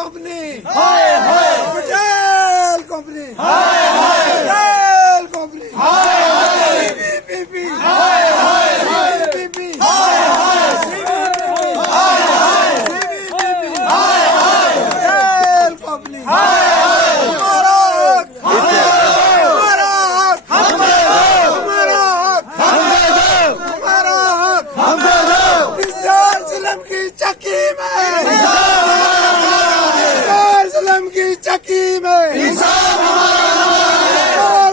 Company, Patel company, Patel company, CBP, CBP, Patel company, हमारा हक, हमारा हक, हमारा हक, हमारा हक, निसार जुल्म की चक्की में, निसार जुल्म की चक्की में, निसार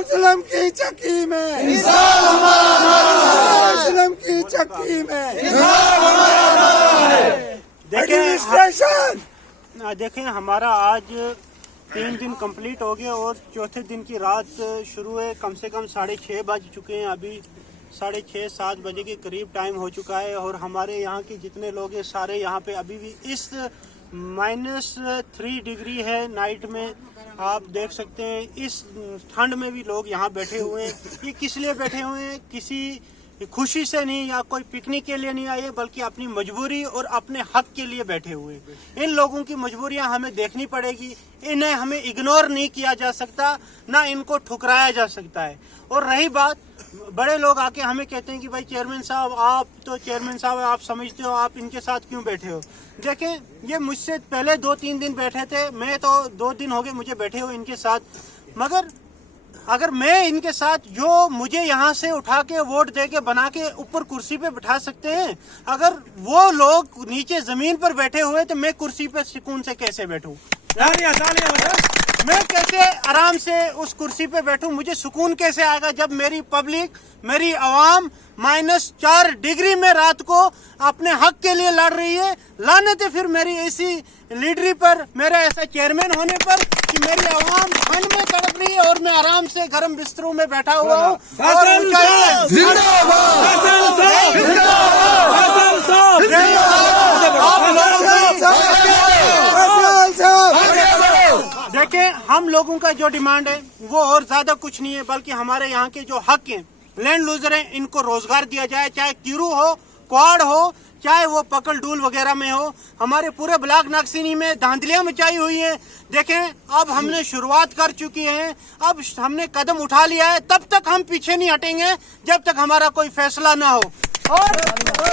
जुल्म की चक्की में, निसार जुल्म की चक्की में, एडमिनिस्ट्रेशन। देखें, हमारा आज 3 दिन कंप्लीट हो गए और चौथे दिन की रात शुरू है। कम से कम 6:30 बज चुके हैं। अभी 6:30-7 बजे के करीब टाइम हो चुका है और हमारे यहाँ के जितने लोग हैं सारे यहाँ पे अभी भी इस -3 डिग्री है नाइट में, आप देख सकते हैं। इस ठंड में भी लोग यहाँ बैठे हुए हैं। ये किस लिए बैठे हुए हैं? किसी खुशी से नहीं या कोई पिकनिक के लिए नहीं आए, बल्कि अपनी मजबूरी और अपने हक के लिए बैठे हुए। इन लोगों की मजबूरियां हमें देखनी पड़ेगी। इन्हें हमें इग्नोर नहीं किया जा सकता, ना इनको ठुकराया जा सकता है। और रही बात, बड़े लोग आके हमें कहते हैं कि भाई चेयरमैन साहब, आप तो चेयरमैन साहब आप समझते हो, आप इनके साथ क्यों बैठे हो? देखें, ये मुझसे पहले 2-3 दिन बैठे थे, मैं तो 2 दिन हो गए मुझे बैठे हुए इनके साथ। मगर अगर मैं इनके साथ, जो मुझे यहाँ से उठा के वोट दे के बना के ऊपर कुर्सी पे बिठा सकते हैं, अगर वो लोग नीचे जमीन पर बैठे हुए तो मैं कुर्सी पे सुकून से कैसे बैठूं? मैं कैसे आराम से उस कुर्सी पे बैठूं? मुझे सुकून कैसे आएगा जब मेरी पब्लिक, मेरी आवाम -4 डिग्री में रात को अपने हक के लिए लड़ रही है? लानत है फिर मेरी ऐसी लीडरी पर, मेरा ऐसा चेयरमैन होने पर कि मेरी आवाम ठंड में तड़प रही है और मैं आराम से गर्म बिस्तरों में बैठा हुआ हूँ। देखें, हम लोगों का जो डिमांड है वो और ज्यादा कुछ नहीं है, बल्कि हमारे यहाँ के जो हक हैं, लैंड लूजर हैं, इनको रोजगार दिया जाए। चाहे किरू हो, क्वाड हो, चाहे वो पकड़ डूल वगैरह में हो। हमारे पूरे ब्लॉक नक्सीनी में धांधलियां मचाई हुई हैं। देखें, अब हमने शुरुआत कर चुकी है, अब हमने कदम उठा लिया है। तब तक हम पीछे नहीं हटेंगे जब तक हमारा कोई फैसला ना हो। और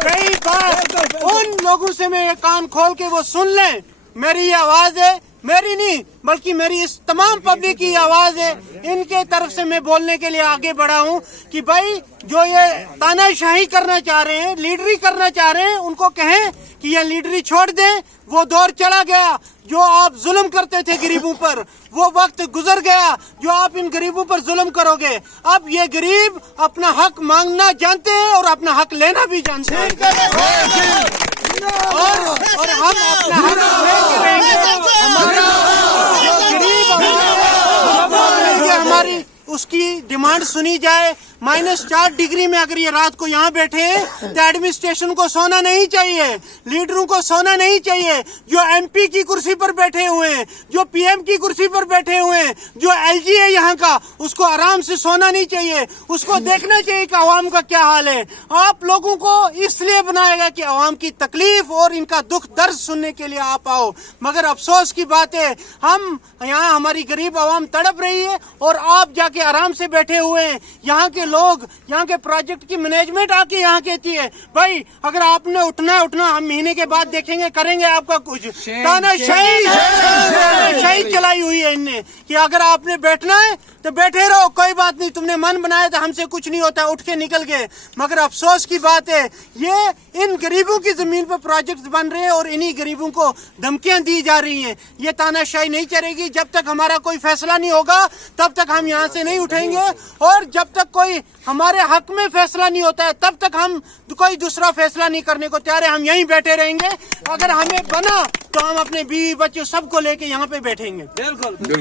कई बार उन लोगों से मैं ये कान खोल के वो सुन लें, मेरी ये आवाज है, मेरी नहीं बल्कि मेरी इस तमाम पब्लिक की आवाज है। इनके तरफ से मैं बोलने के लिए आगे बढ़ा हूं कि भाई जो ये तानाशाही करना चाह रहे हैं, लीडरी करना चाह रहे हैं, उनको कहें कि ये लीडरी छोड़ दें। वो दौर चला गया जो आप जुल्म करते थे गरीबों पर, वो वक्त गुजर गया जो आप इन गरीबों पर जुल्म करोगे। अब ये गरीब अपना हक मांगना जानते हैं और अपना हक लेना भी जानते हैं और हम अपना हक लेके रहेंगे। हमारा जो गरीब हमारी उसकी डिमांड सुनी जाए। -4 डिग्री में अगर ये रात को यहाँ बैठे हैं तो एडमिनिस्ट्रेशन को सोना नहीं चाहिए, लीडरों को सोना नहीं चाहिए। जो MP की कुर्सी पर बैठे हुए हैं, जो PM की कुर्सी पर बैठे हुए हैं, जो LG है यहाँ का, उसको आराम से सोना नहीं चाहिए। उसको देखना चाहिए कि आवाम का क्या हाल है। आप लोगों को इसलिए बनाया गया कि आवाम की तकलीफ और इनका दुख दर्द सुनने के लिए आप आओ। मगर अफसोस की बात है, हम यहाँ, हमारी गरीब आवाम तड़प रही है और आप जाके आराम से बैठे हुए हैं। यहाँ के लोग, यहाँ के प्रोजेक्ट की मैनेजमेंट आके यहाँ कहती है भाई अगर आपने उठना है उठना, हम महीने के बाद देखेंगे, करेंगे आपका कुछ। तानाशाही चलाई हुई है इनने कि अगर आपने बैठना है तो बैठे रहो, कोई बात नहीं, तुमने मन बनाया तो हमसे कुछ नहीं होता, उठ के निकल गए। मगर अफसोस की बात है, ये इन गरीबों की जमीन पर प्रोजेक्ट बन रहे हैं और इन्हीं गरीबों को धमकियां दी जा रही हैं। ये तानाशाही नहीं चलेगी। जब तक हमारा कोई फैसला नहीं होगा तब तक हम यहाँ से नहीं उठेंगे और जब तक कोई हमारे हक में फैसला नहीं होता है तब तक हम कोई दूसरा फैसला नहीं करने को तैयार है। हम यहीं बैठे रहेंगे। अगर हमें बना तो हम अपने बीवी बच्चे सबको लेके यहाँ पे बैठेंगे। बिल्कुल।